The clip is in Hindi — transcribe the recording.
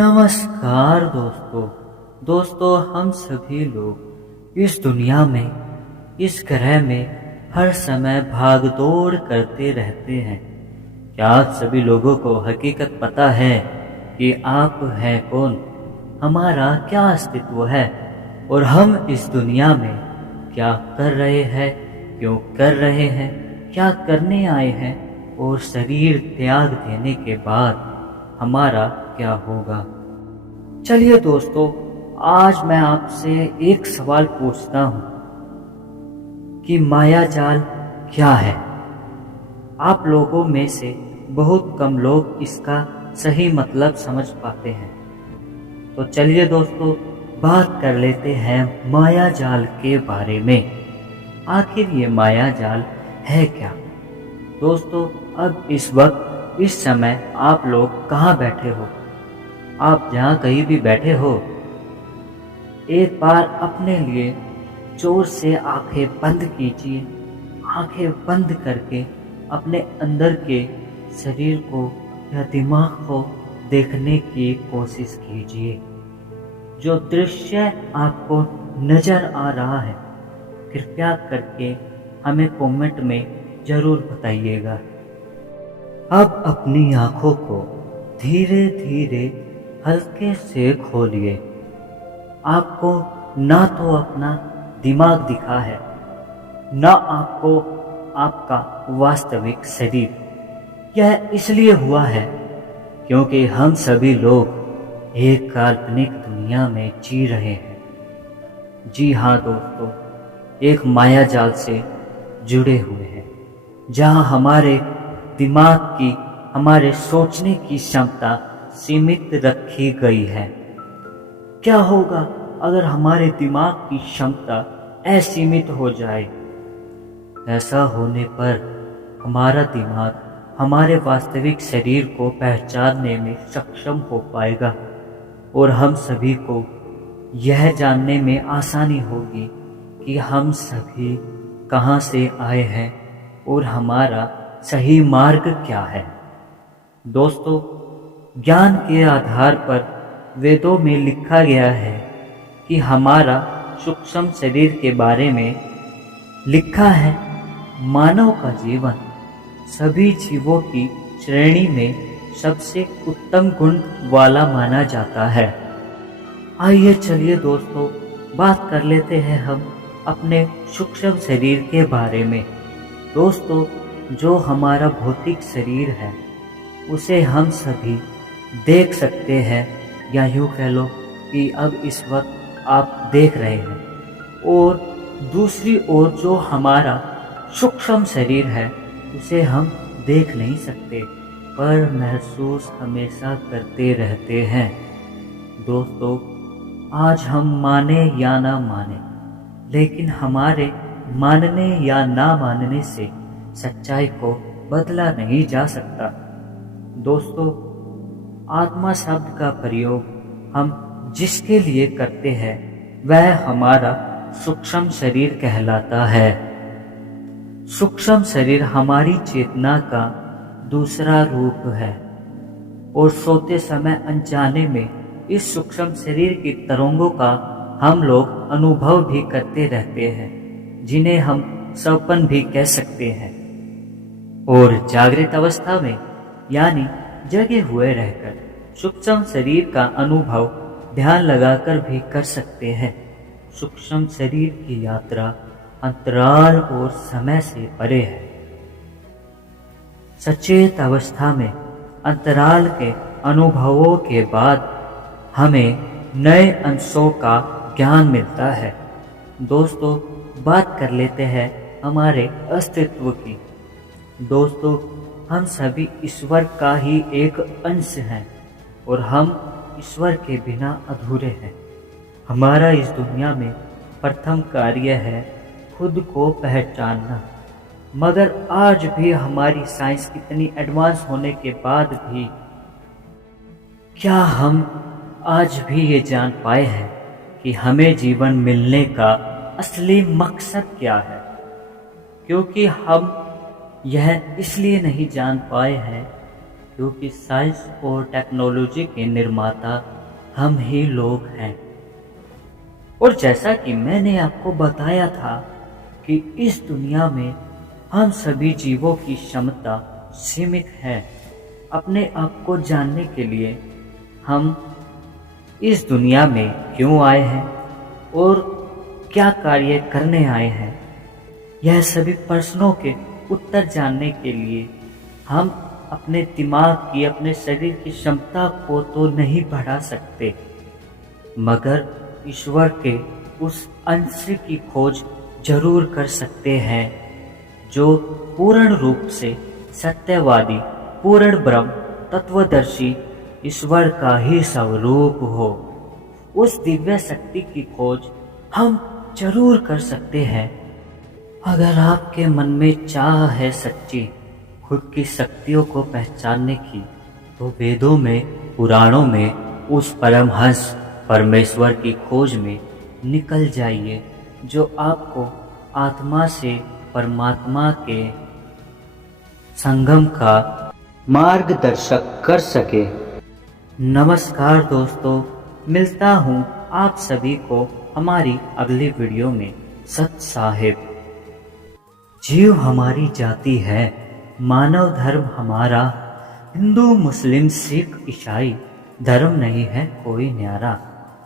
नमस्कार दोस्तों हम सभी लोग इस दुनिया में, इस ग्रह में हर समय भाग दौड़ करते रहते हैं। क्या आप सभी लोगों को हकीकत पता है कि आप हैं कौन, हमारा क्या अस्तित्व है और हम इस दुनिया में क्या कर रहे हैं, क्यों कर रहे हैं, क्या करने आए हैं और शरीर त्याग देने के बाद हमारा क्या होगा। चलिए दोस्तों, आज मैं आपसे एक सवाल पूछता हूं कि माया जाल क्या है। आप लोगों में से बहुत कम लोग इसका सही मतलब समझ पाते हैं। तो चलिए दोस्तों, बात कर लेते हैं माया जाल के बारे में। आखिर ये माया जाल है क्या। दोस्तों, अब इस वक्त इस समय आप लोग कहाँ बैठे हो। आप जहाँ कहीं भी बैठे हो, एक बार अपने लिए जोर से आंखें बंद कीजिए। आंखें बंद करके अपने अंदर के शरीर को या दिमाग को देखने की कोशिश कीजिए। जो दृश्य आपको नजर आ रहा है, कृपया करके हमें कमेंट में जरूर बताइएगा। अब अपनी आंखों को धीरे धीरे हल्के से खोलिए। आपको ना तो अपना दिमाग दिखा है, ना आपको आपका वास्तविक शरीर। यह इसलिए हुआ है क्योंकि हम सभी लोग एक काल्पनिक दुनिया में जी रहे हैं। जी हाँ दोस्तों, एक माया जाल से जुड़े हुए हैं, जहाँ हमारे दिमाग की, हमारे सोचने की क्षमता सीमित रखी गई है। क्या होगा अगर हमारे दिमाग की क्षमता असीमित हो जाए। ऐसा होने पर हमारा दिमाग हमारे वास्तविक शरीर को पहचानने में सक्षम हो पाएगा और हम सभी को यह जानने में आसानी होगी कि हम सभी कहाँ से आए हैं और हमारा सही मार्ग क्या है। दोस्तों, ज्ञान के आधार पर वेदों में लिखा गया है कि हमारा सूक्ष्म शरीर के बारे में लिखा है, मानव का जीवन सभी जीवों की श्रेणी में सबसे उत्तम गुण वाला माना जाता है। आइए चलिए दोस्तों, बात कर लेते हैं हम अपने सूक्ष्म शरीर के बारे में। दोस्तों, जो हमारा भौतिक शरीर है उसे हम सभी देख सकते हैं, या यूँ कह लो कि अब इस वक्त आप देख रहे हैं। और दूसरी ओर जो हमारा सूक्ष्म शरीर है उसे हम देख नहीं सकते, पर महसूस हमेशा करते रहते हैं। दोस्तों, आज हम माने या ना माने, लेकिन हमारे मानने या ना मानने से सच्चाई को बदला नहीं जा सकता। दोस्तों, आत्मा शब्द का प्रयोग हम जिसके लिए करते हैं वह हमारा सूक्ष्म शरीर कहलाता है। सूक्ष्म शरीर हमारी चेतना का दूसरा रूप है और सोते समय अनजाने में इस सूक्ष्म शरीर की तरंगों का हम लोग अनुभव भी करते रहते हैं, जिन्हें हम सपन भी कह सकते हैं। और जागृत अवस्था में यानी जगे हुए रहकर सूक्ष्म शरीर का अनुभव ध्यान लगाकर भी कर सकते हैं। सूक्ष्म शरीर की यात्रा अंतराल और समय से परे है। सचेत अवस्था में अंतराल के अनुभवों के बाद हमें नए अंशों का ज्ञान मिलता है। दोस्तों, बात कर लेते हैं हमारे अस्तित्व की। दोस्तों, हम सभी ईश्वर का ही एक अंश हैं और हम ईश्वर के बिना अधूरे हैं। हमारा इस दुनिया में प्रथम कार्य है खुद को पहचानना। मगर आज भी हमारी साइंस कितनी एडवांस होने के बाद भी क्या हम आज भी ये जान पाए हैं कि हमें जीवन मिलने का असली मकसद क्या है। क्योंकि हम यह इसलिए नहीं जान पाए हैं क्योंकि साइंस और टेक्नोलॉजी के निर्माता हम ही लोग हैं। और जैसा कि मैंने आपको बताया था कि इस दुनिया में हम सभी जीवों की क्षमता सीमित है। अपने आप को जानने के लिए हम इस दुनिया में क्यों आए हैं और क्या कार्य करने आए हैं, यह सभी प्रश्नों के उत्तर जानने के लिए हम अपने दिमाग की, अपने शरीर की क्षमता को तो नहीं बढ़ा सकते, मगर ईश्वर के उस अंश की खोज जरूर कर सकते हैं जो पूर्ण रूप से सत्यवादी, पूर्ण ब्रह्म तत्वदर्शी ईश्वर का ही स्वरूप हो। उस दिव्य शक्ति की खोज हम जरूर कर सकते हैं। अगर आपके मन में चाह है सच्ची खुद की शक्तियों को पहचानने की, तो वेदों में, पुराणों में उस परमहंस परमेश्वर की खोज में निकल जाइए जो आपको आत्मा से परमात्मा के संगम का मार्गदर्शक कर सके। नमस्कार दोस्तों, मिलता हूँ आप सभी को हमारी अगली वीडियो में। सत साहिब। जीव हमारी जाति है, मानव धर्म हमारा, हिंदू मुस्लिम सिख ईसाई धर्म नहीं है कोई न्यारा।